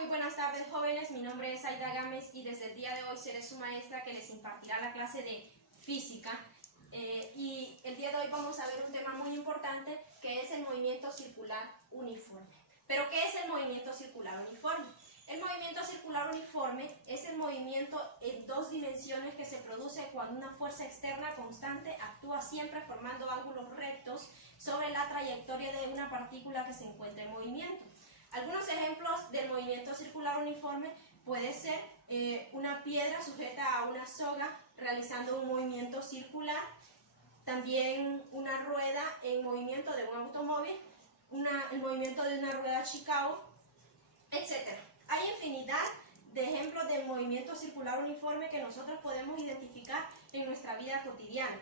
muy buenas tardes jóvenes, mi nombre es Aida Gámez y desde el día de hoy seré su maestra que les impartirá la clase de física. Y el día de hoy vamos a ver un tema muy importante que es el movimiento circular uniforme. ¿Pero qué es el movimiento circular uniforme? El movimiento circular uniforme es el movimiento en dos dimensiones que se produce cuando una fuerza externa constante actúa siempre formando ángulos rectos sobre la trayectoria de una partícula que se encuentra en movimiento. Algunos ejemplos del movimiento circular uniforme puede ser una piedra sujeta a una soga realizando un movimiento circular, también una rueda en movimiento de un automóvil, el movimiento de una rueda Chicago, etc. Hay infinidad de ejemplos de movimiento circular uniforme que nosotros podemos identificar en nuestra vida cotidiana.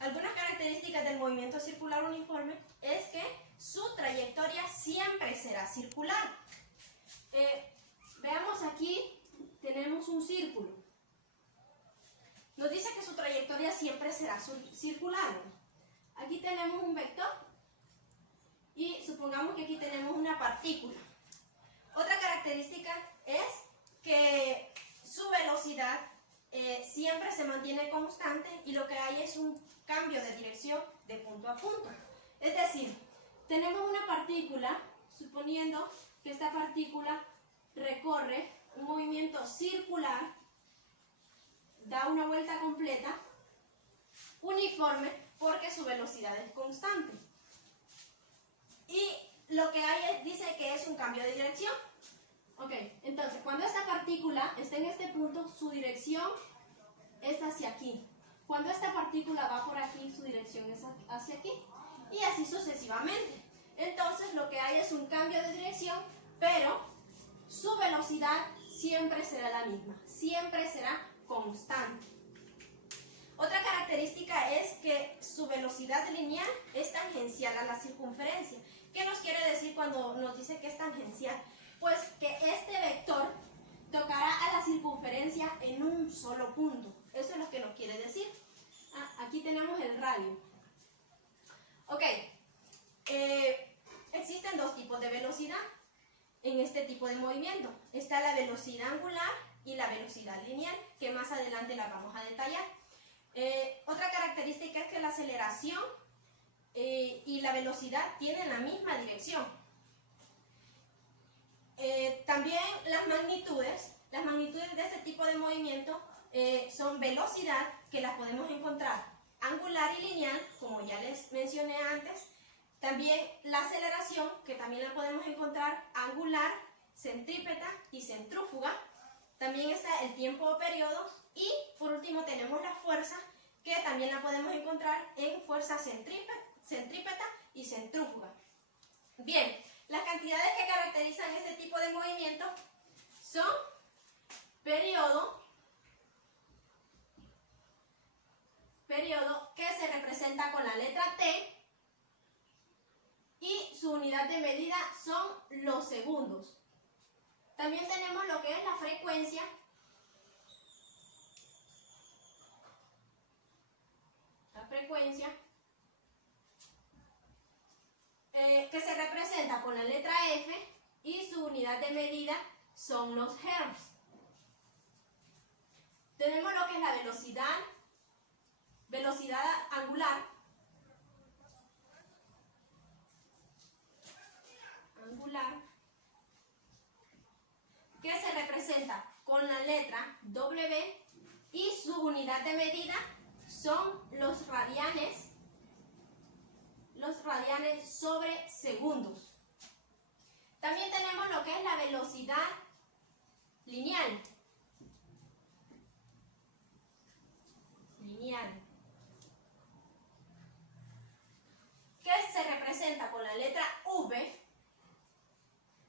Algunas características del movimiento circular uniforme es que su trayectoria siempre será circular. Veamos aquí, tenemos un círculo. Nos dice que su trayectoria siempre será circular. Aquí tenemos un vector y supongamos que aquí tenemos una partícula. Otra característica es que su velocidad siempre se mantiene constante y lo que hay es un cambio de dirección de punto a punto. Es decir, tenemos una partícula, suponiendo que esta partícula recorre un movimiento circular, da una vuelta completa, uniforme, porque su velocidad es constante. Y lo que hay dice que es un cambio de dirección. Ok, entonces cuando esta partícula está en este punto, su dirección es hacia aquí. Cuando esta partícula va por aquí, su dirección es hacia aquí. Y así sucesivamente. Entonces lo que hay es un cambio de dirección, pero su velocidad siempre será la misma, siempre será constante. Otra característica es que su velocidad lineal es tangencial a la circunferencia. ¿Qué nos quiere decir cuando nos dice que es tangencial? Pues que este vector tocará a la circunferencia en un solo punto. Eso es lo que nos quiere decir. Aquí tenemos el radio. Ok, existen dos tipos de velocidad en este tipo de movimiento. Está la velocidad angular y la velocidad lineal, que más adelante la vamos a detallar. Otra característica es que la aceleración y la velocidad tienen la misma dirección. También las magnitudes de este tipo de movimiento son velocidad, que las podemos encontrar angular y lineal, como ya les mencioné antes. También la aceleración, que también la podemos encontrar angular, centrípeta y centrífuga. También está el tiempo o periodo. Y por último tenemos la fuerza, que también la podemos encontrar en fuerza centrípeta y centrífuga. Bien, las cantidades que caracterizan este tipo de movimiento son periodo, que se representa con la letra T, y su unidad de medida son los segundos. También tenemos lo que es la frecuencia, que se representa con la letra F y su unidad de medida son los hertz. Tenemos lo que es la velocidad angular, que se representa con la letra W y su unidad de medida son los radianes sobre segundos. También tenemos lo que es la velocidad lineal, que se representa con la letra V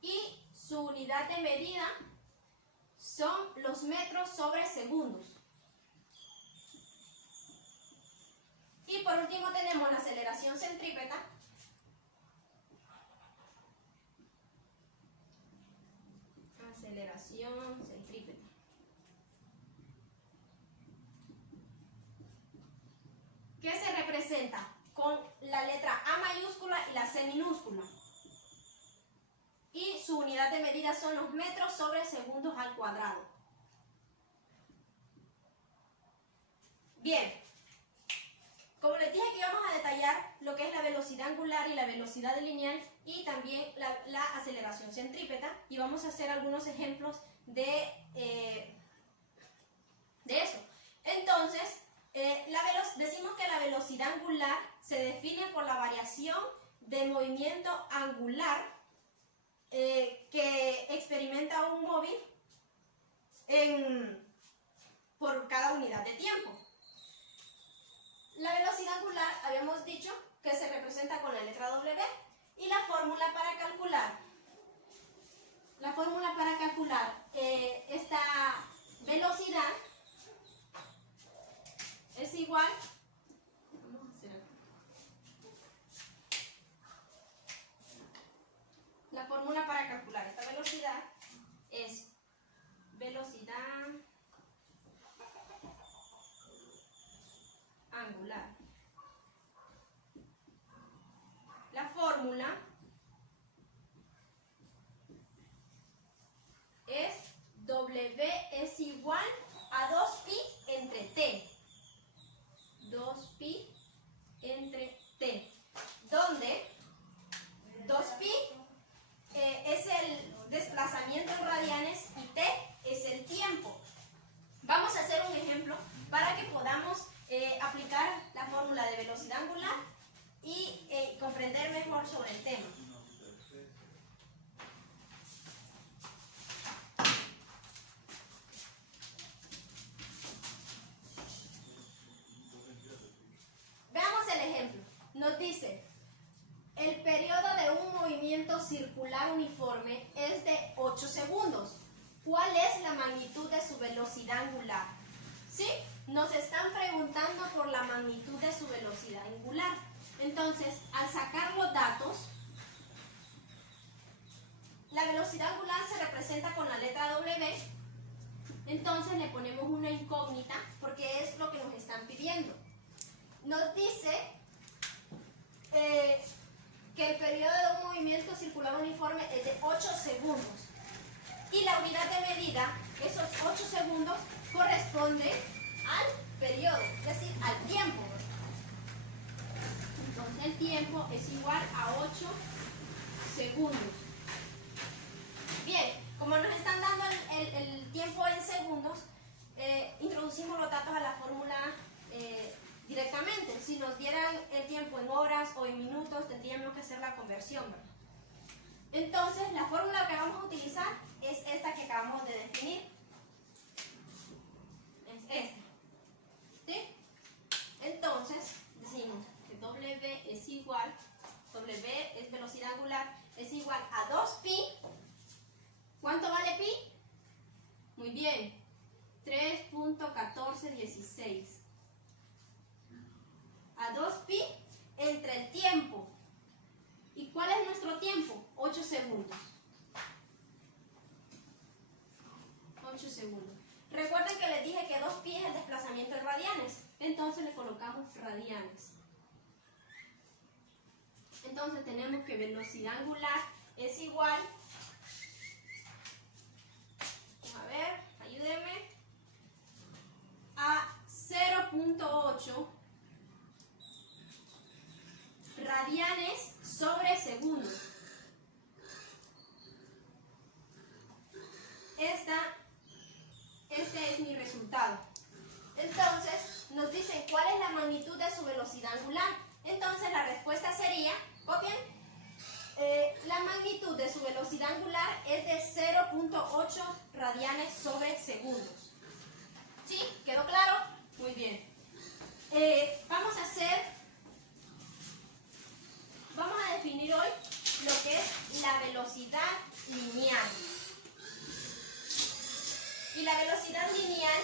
y su unidad de medida son los metros sobre segundos. Y por último tenemos la aceleración centrípeta, que se representa con la letra A mayúscula y la C minúscula. Y su unidad de medida son los metros sobre segundos al cuadrado. Bien, como les dije que íbamos a detallar lo que es la velocidad angular y la velocidad lineal y también la aceleración centrípeta, y vamos a hacer algunos ejemplos de eso. Entonces, decimos que la velocidad angular se define por la variación de movimiento angular que experimenta un móvil por cada unidad de tiempo. La velocidad angular habíamos dicho que se representa con la letra W y la fórmula para calcular esta velocidad es igual, vamos a hacer aquí. La fórmula para calcular esta velocidad es velocidad angular. La fórmula es W es igual a 2pi entre T. 2pi entre T. Donde 2pi es el desplazamiento en radianes y T es el tiempo. Vamos a hacer un ejemplo para que podamos aplicar la fórmula de velocidad angular y comprender mejor sobre el tema. Veamos el ejemplo. Nos dice, el periodo de un movimiento circular uniforme es de 8 segundos. ¿Cuál es la magnitud de su velocidad angular? ¿Sí? Nos están preguntando por la magnitud de su velocidad angular. Entonces, al sacar los datos, la velocidad angular se representa con la letra W. Entonces le ponemos una incógnita porque es lo que nos están pidiendo. Nos dice que el periodo de un movimiento circular uniforme es de 8 segundos. Y la unidad de medida, esos 8 segundos, corresponde al periodo, es decir, al tiempo. Entonces el tiempo es igual a 8 segundos. Bien, como nos están dando el tiempo en segundos, introducimos los datos a la fórmula directamente. Si nos dieran el tiempo en horas o en minutos, tendríamos que hacer la conversión, ¿verdad? Entonces, la fórmula que vamos a utilizar es esta que acabamos de definir. Es esta. ¿Sí? Entonces, decimos que W es igual, W es velocidad angular, es igual a 2pi. ¿Cuánto vale pi? Muy bien, 3.1416. A 2pi entre el tiempo. ¿Y cuál es nuestro tiempo? 8 segundos. 8 segundos. Recuerden que les dije que 2pi es el desplazamiento en radianes. Entonces le colocamos radianes. Entonces tenemos que velocidad angular es igual, a ver, ayúdenme, a 0.8 radianes sobre segundo. Este es mi resultado. Entonces, nos dicen cuál es la magnitud de su velocidad angular. Entonces, la respuesta sería, copien, la magnitud de su velocidad angular es de 0.8 radianes sobre segundos. ¿Sí? ¿Quedó claro? Muy bien. Vamos a definir hoy lo que es la velocidad lineal. Y la velocidad lineal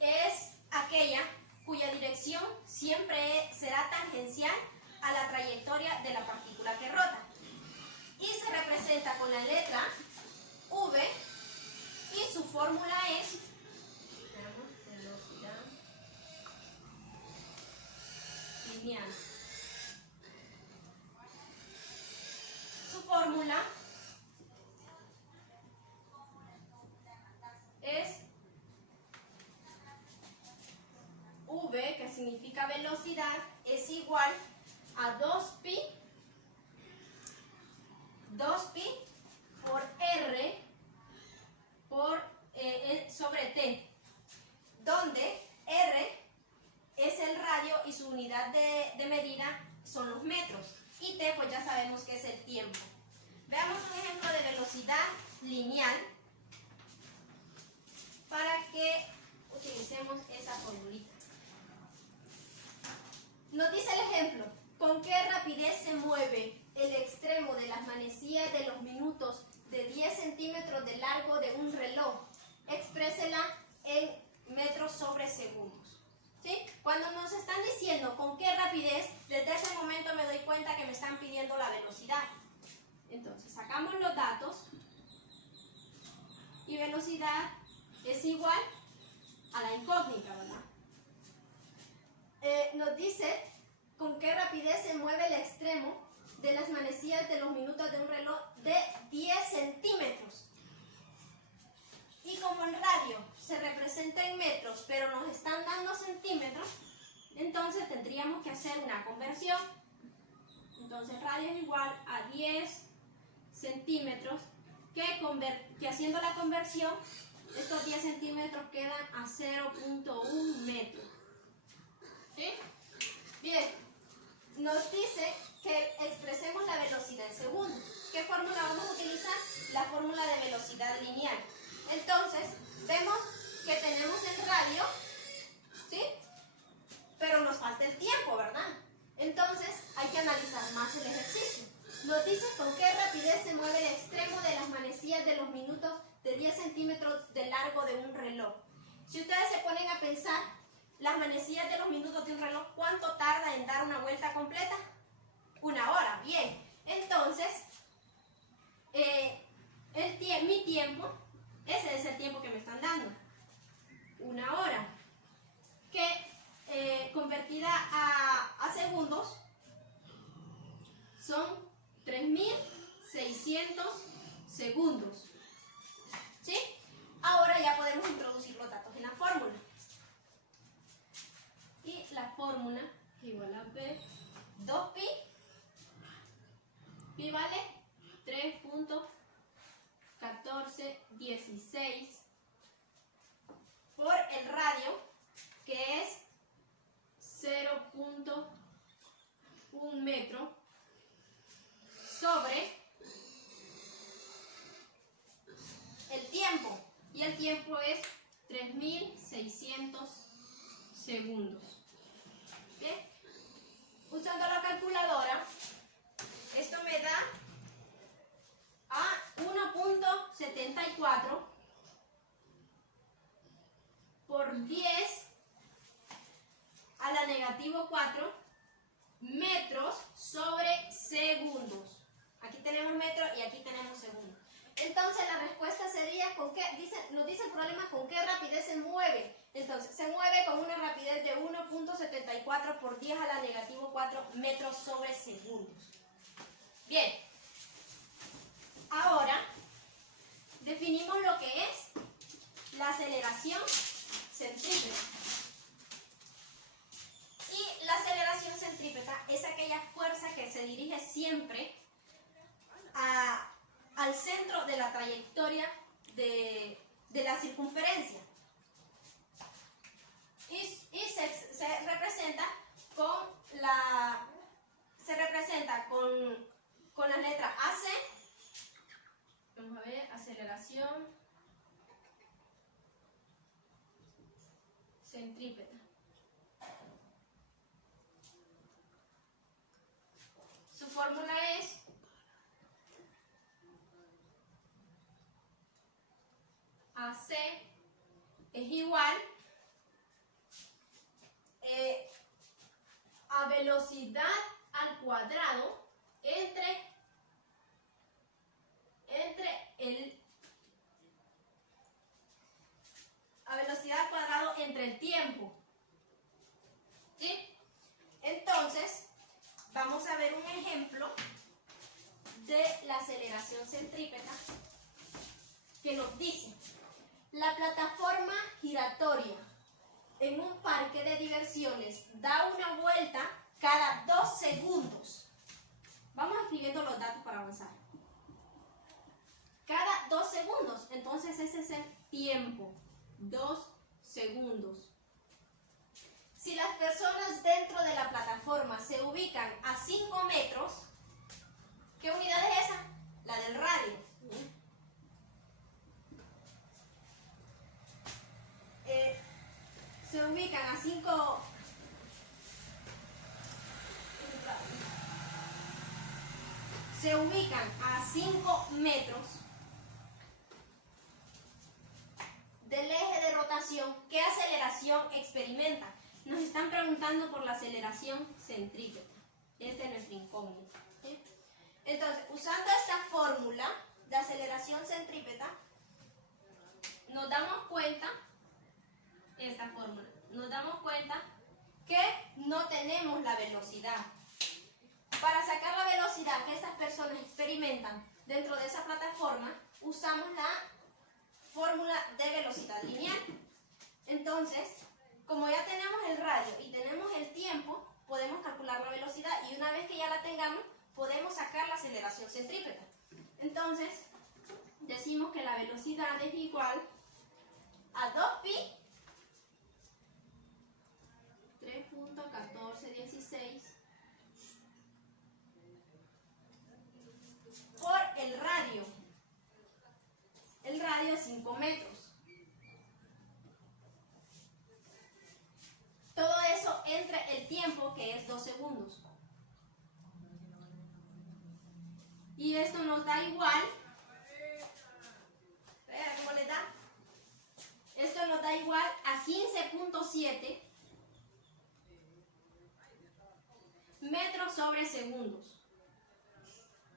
es aquella cuya dirección siempre será tangencial a la trayectoria de la partícula que rota. Y se representa con la letra V y su fórmula es velocidad lineal. Su fórmula fórmula es V, que significa velocidad, es igual a 2pi por R sobre T, donde R es el radio y su unidad de medida son los metros, y T pues ya sabemos que es el tiempo. Veamos un ejemplo de velocidad lineal para que utilicemos esa formulita. Nos dice el ejemplo: ¿con qué rapidez se mueve el extremo de las manecillas de los minutos de 10 centímetros de largo de un reloj? Exprésela en metros sobre segundos. ¿Sí? Cuando nos están diciendo con qué rapidez, desde ese momento me doy cuenta que me están pidiendo la velocidad. Entonces sacamos los datos y velocidad es igual a la incógnita, ¿verdad? Nos dice con qué rapidez se mueve el extremo de las manecillas de los minutos de un reloj de 10 centímetros. Y como el radio se representa en metros, pero nos están dando centímetros, entonces tendríamos que hacer una conversión. Entonces radio es igual a 10 centímetros, que haciendo la conversión, estos 10 centímetros quedan a 0.1 metro. ¿Sí? Bien, nos dice que expresemos la velocidad en segundos. ¿Qué fórmula vamos a utilizar? La fórmula de velocidad lineal. Entonces, vemos que tenemos el radio, ¿sí? Pero nos falta el tiempo, ¿verdad? Entonces, hay que analizar más el ejercicio. Nos dice con qué rapidez se mueve el extremo de las manecillas de los minutos de 10 centímetros de largo de un reloj. Si ustedes se ponen a pensar, las manecillas de los minutos de un reloj, ¿cuánto tarda en dar una vuelta completa? 1 hora. Bien, entonces, mi tiempo, ese es el tiempo que me están dando. 1 hora. Que convertida a segundos son 3600 segundos. ¿Sí? Ahora ya podemos introducir los datos en la fórmula. Y la fórmula igual a B, 2pi, pi vale 3.1416 por el radio, que es 0.1 metro, sobre el tiempo, y el tiempo es 3600 segundos. Bien, usando la calculadora, esto me da a 1.74 por 10 a la -4 metros sobre segundos. Aquí tenemos metros y aquí tenemos segundos. Entonces la respuesta sería, nos dice el problema con qué rapidez se mueve. Entonces se mueve con una rapidez de 1.74 por 10 a la -4 metros sobre segundos. Bien, ahora definimos lo que es la aceleración centrípeta. Y la aceleración centrípeta es aquella fuerza que se dirige siempre al centro de la trayectoria de la circunferencia. Y se representa con las letras AC. Vamos a ver, aceleración centrípeta. Su fórmula es AC es igual a velocidad al cuadrado entre el tiempo. ¿Sí? Entonces, vamos a ver un ejemplo de la aceleración centrípeta, que nos dice: la plataforma giratoria en un parque de diversiones da una vuelta cada 2 segundos. Vamos escribiendo los datos para avanzar. Cada 2 segundos, entonces ese es el tiempo, 2 segundos. Si las personas dentro de la plataforma se ubican a 5 metros, ¿qué unidad es esa? La del radio. Se ubican a 5 metros del eje de rotación. ¿Qué aceleración experimenta? Nos están preguntando por la aceleración centrípeta. Este es nuestro incógnito. ¿Sí? Entonces, usando esta fórmula de aceleración centrípeta, nos damos cuenta, que no tenemos la velocidad. Para sacar la velocidad que estas personas experimentan dentro de esa plataforma, usamos la fórmula de velocidad lineal. Entonces, como ya tenemos el radio y tenemos el tiempo, podemos calcular la velocidad, y una vez que ya la tengamos, podemos sacar la aceleración centrípeta. Entonces, decimos que la velocidad es igual a 2pi 3.1416 por el radio. El radio es 5 metros. Todo eso entre el tiempo, que es 2 segundos. Y esto nos da igual. ¿Vean cómo les da? Esto nos da igual a 15.7 metros sobre segundos.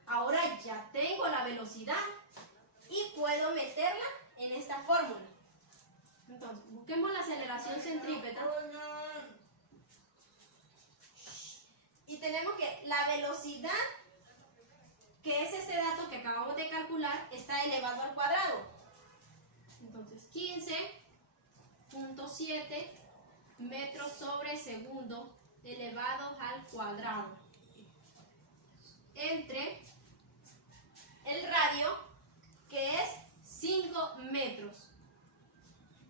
Ahora ya tengo la velocidad y puedo meterla en esta fórmula. Entonces, busquemos la aceleración centrípeta. Y tenemos que la velocidad, que es ese dato que acabamos de calcular, está elevado al cuadrado. Entonces, 15.7 metros sobre segundo elevados al cuadrado. Entre el radio, que es 5 metros.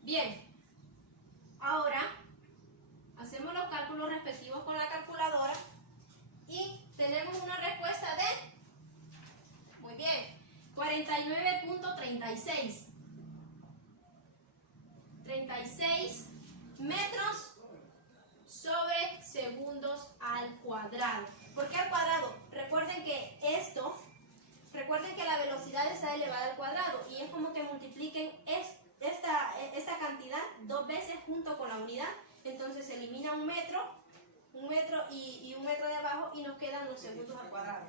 Bien, ahora hacemos los cálculos respectivos con la calculadora y tenemos una respuesta de, muy bien, 49.36. 36 metros sobre segundos al cuadrado. ¿Por qué al cuadrado? Recuerden que la velocidad está elevada al cuadrado, y es como que multipliquen esta cantidad 2 veces junto con la unidad. Entonces se elimina un metro y un metro de abajo, y nos quedan los segundos al cuadrado.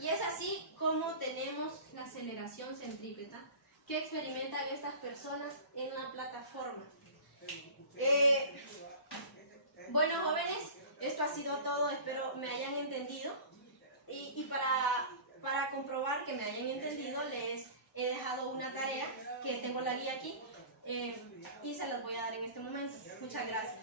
Y es así como tenemos la aceleración centrípeta que experimentan estas personas en la plataforma. Bueno, jóvenes, esto ha sido todo. Espero me hayan entendido. Y para comprobar que me hayan entendido, les he dejado una tarea, que tengo la guía aquí, y se las voy a dar en este momento. Muchas gracias.